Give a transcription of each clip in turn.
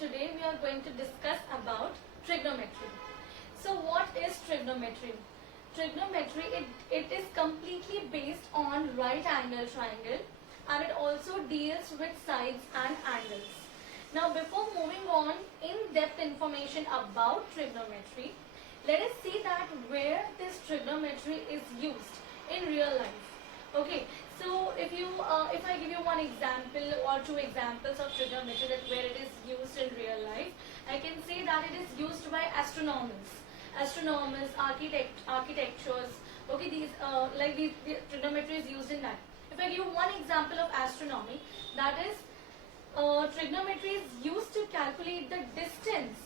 today we are going to discuss about trigonometry. So what is trigonometry? Trigonometry, it is completely based on right angle triangle, and it also deals with sides and angles. Now before moving on in-depth information about trigonometry, let us see that where this trigonometry is used in real life. Okay, so if I give you one example or two examples of trigonometry that where it is used in real life, I can say that it is used by astronomers, architectures. Okay, these the trigonometry is used in that. If I give you one example of astronomy, that is trigonometry is used to calculate the distance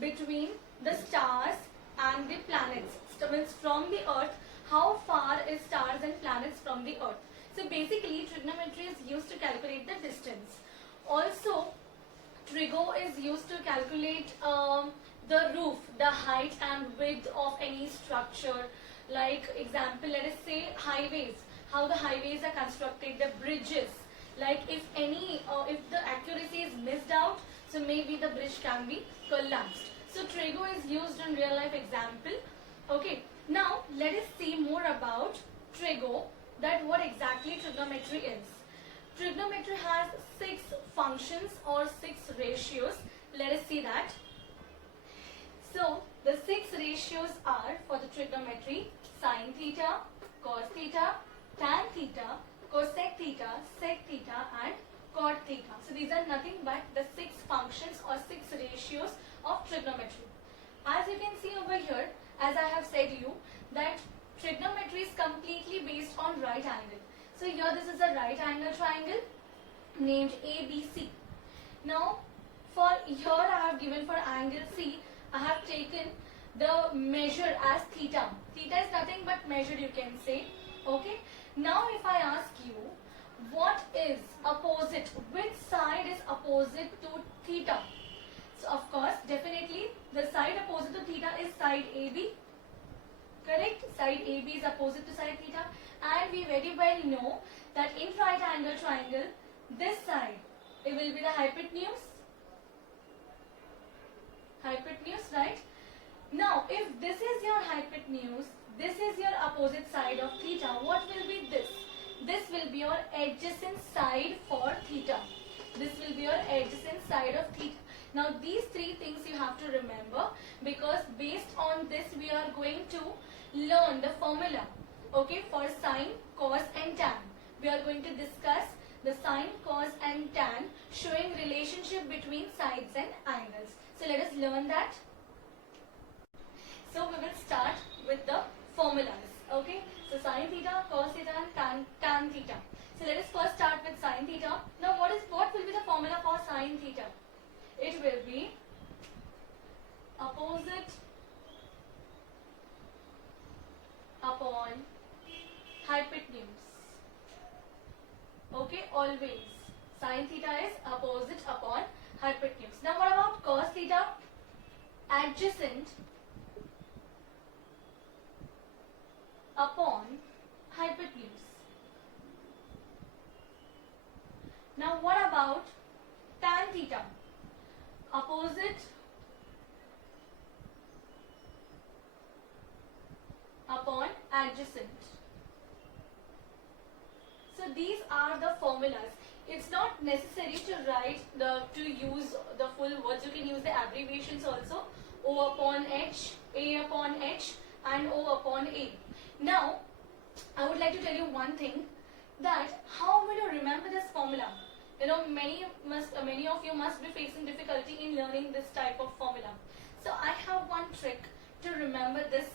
between the stars and the planets. So means from the earth, how far is stars and planets from the earth. So basically trigonometry is used to calculate the distance. Also trigo is used to calculate the roof, the height and width of any structure. Like example, let us say highways, how the highways are constructed, the bridges. Like if the accuracy is missed out, so maybe the bridge can be collapsed. So trigo is used in real life example. Okay, now let us see more about trigo, that what exactly trigonometry is. Trigonometry has 6 functions or 6 ratios. Let us see that. So the 6 ratios are for the trigonometry: sine theta, cos theta, tan theta, cosec theta, sec theta and cot theta. So these are nothing but the 6 functions or 6 ratios of trigonometry. As you can see over here, as I have said you, that trigonometry is completely based on right angle. So here this is a right angle triangle named ABC. Now for here I have given for angle C, I have taken the measure as theta. Theta is nothing but measure, you can say. Okay. Now if I ask you, what is opposite, which side is opposite to theta? So of course definitely the side opposite to theta is side AB. Correct? Side AB is opposite to side theta, and we very well know that in right angle triangle, this side, it will be the hypotenuse. Hypotenuse, right? Now, if this is your hypotenuse, this is your opposite side of theta, what will be this? This will be your adjacent side for theta. This will be your adjacent side of theta. Now, these 3 things you have to remember, because based on this we are going to learn the formula, okay, for sine, cos and tan. We are going to discuss the sine, cos and tan showing relationship between sides and angles. So let us learn that. So we will start with the formulas, okay. So sine theta, cos theta and tan theta. So let us first start with sine theta. Now what will be the formula for sine theta? It will be opposite upon hypotenuse. Okay, always. Sine theta is opposite upon hypotenuse. Now what about cos theta? Adjacent upon hypotenuse. Now what about tan theta? Opposite upon adjacent. So these are the formulas. It's not necessary to use the full words. You can use the abbreviations also. O upon H, A upon H and O upon A. Now I would like to tell you one thing, that how will you remember this formula? You know, many of you must be facing difficulty in learning this type of formula. So I have one trick to remember this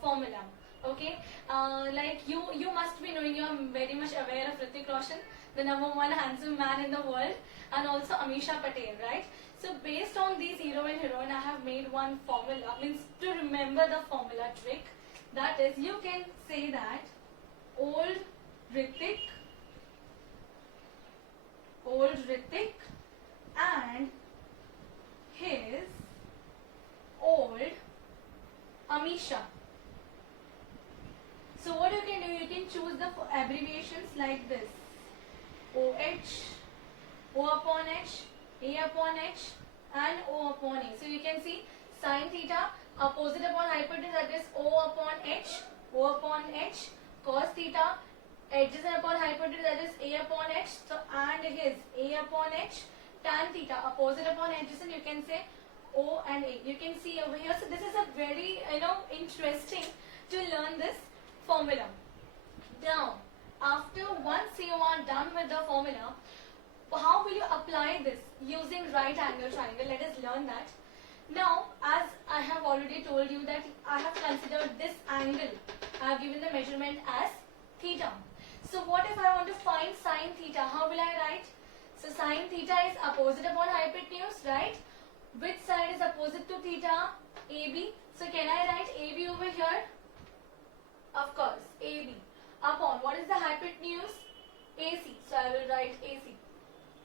formula. Okay, like you must be knowing, you are very much aware of Hrithik Roshan, the #1 handsome man in the world, and also Amisha Patel, right? So based on these hero and heroine, I have made one formula, means to remember the formula trick. That is, you can say that old Hrithik and his old Amisha. So what you can do, you can choose the abbreviations like this: OH, O upon H, A upon H, and O upon A. So you can see sine theta opposite upon hypotenuse, that is O upon H, O upon H, cos theta adjacent upon hypotenuse, that is A upon H. So and his A upon H, tan theta opposite upon adjacent, you can say O and A. You can see over here. So this is a very interesting to learn this formula. Now after once you are done with the formula, how will you apply this using right angle triangle? Let us learn that. Now, as I have already told you that I have considered this angle, I have given the measurement as theta. So what if I want to find sine theta? How will I write? So sine theta is opposite upon hypotenuse, right? Which side is opposite to theta? AB. So can I write AB over here? Of course, AB. Upon, what is the hypotenuse? AC. So I will write AC.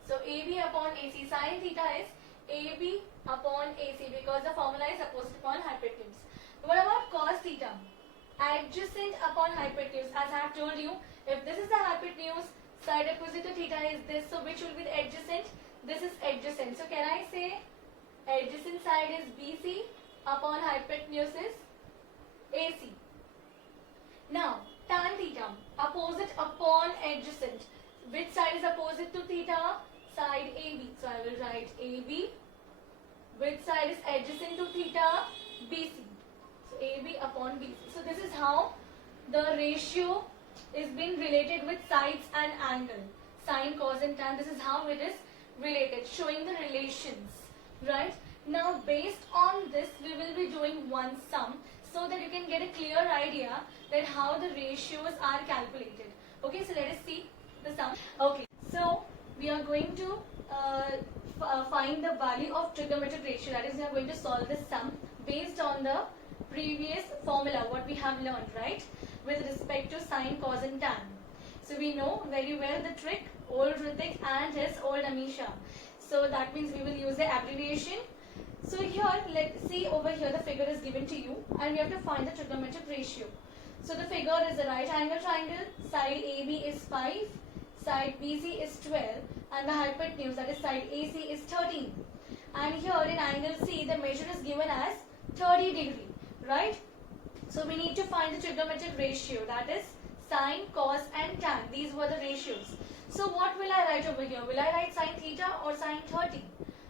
So AB upon AC, sine theta is AB upon AC because the formula is opposite upon hypotenuse. What about cos theta? Adjacent upon hypotenuse. As I have told you, if this is the hypotenuse, side opposite to theta is this. So which will be the adjacent? This is adjacent. So can I say adjacent side is BC upon hypotenuse is AC. Now tan theta, opposite upon adjacent. Which side is opposite to theta? Side AB. So I will write AB. Which side is adjacent to theta? BC. So AB upon BC. So this is how the ratio is being related with sides and angle. Sine, cos and tan. This is how it is related, showing the relations. Right? Now based on this, we will be doing one sum so that you can get a clear idea that how the ratios are calculated. Okay, so let us see the sum. Okay, so we are going to find the value of trigonometric ratio. That is, we are going to solve this sum based on the previous formula what we have learned, right, with respect to sine, cos and tan. So we know very well the trick, old Ritik and his old Amisha. So that means we will use the abbreviation. So here, let's see over here the figure is given to you and we have to find the trigonometric ratio. So the figure is a right angle triangle, side AB is 5, side BC is 12 and the hypotenuse, that is side AC, is 13. And here in angle C, the measure is given as 30 degree, right? So we need to find the trigonometric ratio, that is sine, cos and tan. These were the ratios. So what will I write over here? Will I write sine theta or sine 30?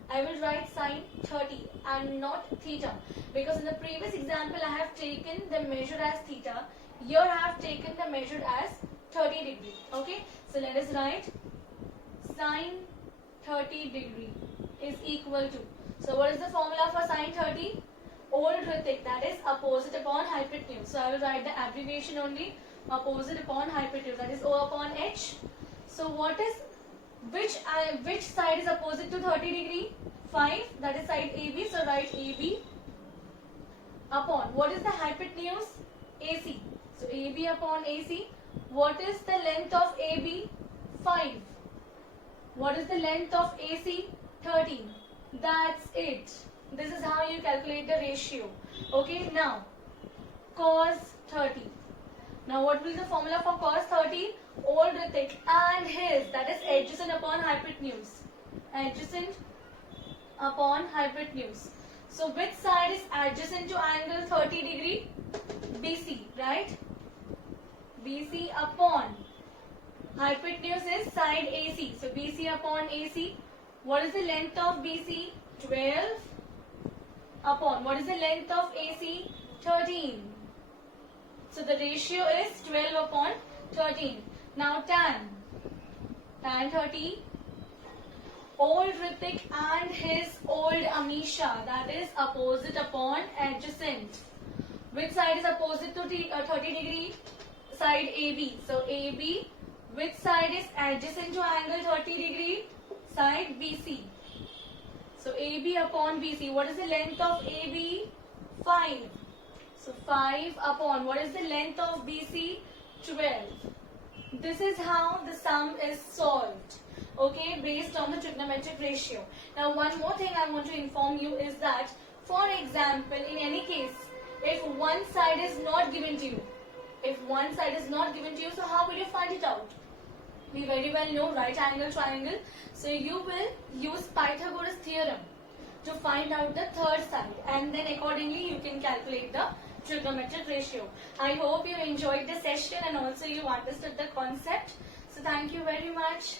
I will write sine 30 and not theta, because in the previous example I have taken the measure as theta. Here I have taken the measure as 30 degree. Okay, so let us write sine 30 degree is equal to, so what is the formula for sine 30? Old Ritik, that is opposite upon hypotenuse. So I will write the abbreviation only, opposite upon hypotenuse, that is O upon H. So what is, which side is opposite to 30 degree? 5, that is side AB. So write AB upon, what is the hypotenuse? AC. So AB upon AC. What is the length of AB? 5. What is the length of AC? 13. That's it. This is how you calculate the ratio. Okay, now cos 30. Now what will be the formula for cos 30? Old Ritik and his, that is adjacent upon hypotenuse. Adjacent upon hypotenuse. So which side is adjacent to angle 30 degree? BC, right? BC upon hypotenuse is side AC. So BC upon AC. What is the length of BC? 12 upon, what is the length of AC? 13. So the ratio is 12 upon 13. Now tan 30. Old Ritik and his old Amisha, that is opposite upon adjacent. Which side is opposite to 30 degree? Side AB. So AB, which side is adjacent to angle 30 degree? Side BC. So AB upon BC. What is the length of AB? 5. So 5 upon, what is the length of BC? 12. This is how the sum is solved. Okay, based on the trigonometric ratio. Now one more thing I want to inform you is that, for example, in any case, if one side is not given to you, so how will you find it out? We very well know right angle triangle. So you will use Pythagoras theorem to find out the third side, and then accordingly you can calculate the trigonometric ratio. I hope you enjoyed the session and also you understood the concept. So thank you very much.